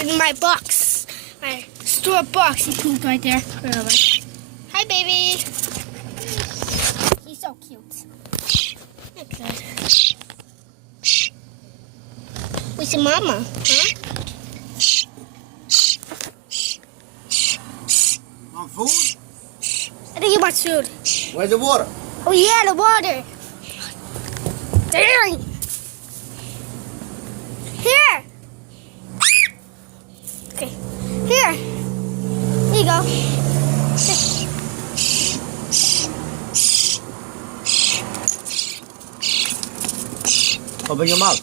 in my box. My store box. He pooped right there. Hi, baby. He's so cute. Okay. Where's your mama? Huh? Want food? I think he wants food. Where's the water? Oh yeah, the water. Dang. Here. Okay. Here. Here you go. Open your mouth.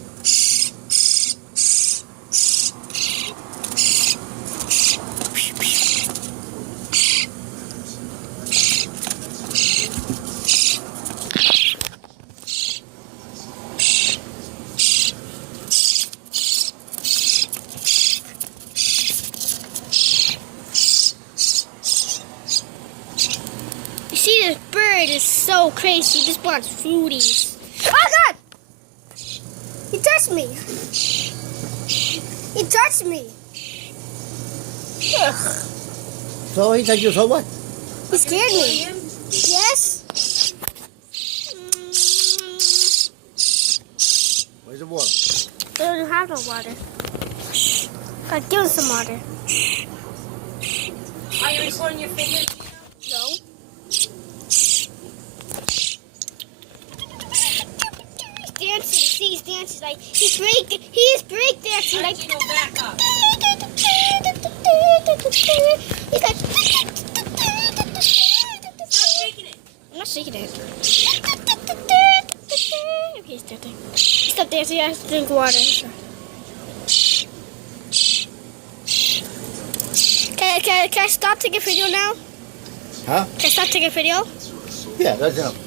You see, this bird is so crazy. He just wants foodies. Oh God! He touched me. He touched me. Ugh. So he touched you, so what? He scared me. Yes. Where's the water? I don't have no water. God, give him some water. Are you recording your fingers? No. He's dancing like he's break dancing like Go back up. he's like Stop shaking it. I'm not shaking it. Okay, stop dancing. Stop dancing, I have to drink water. Can I stop taking video now? Huh? Can I stop taking video? Yeah, that's enough.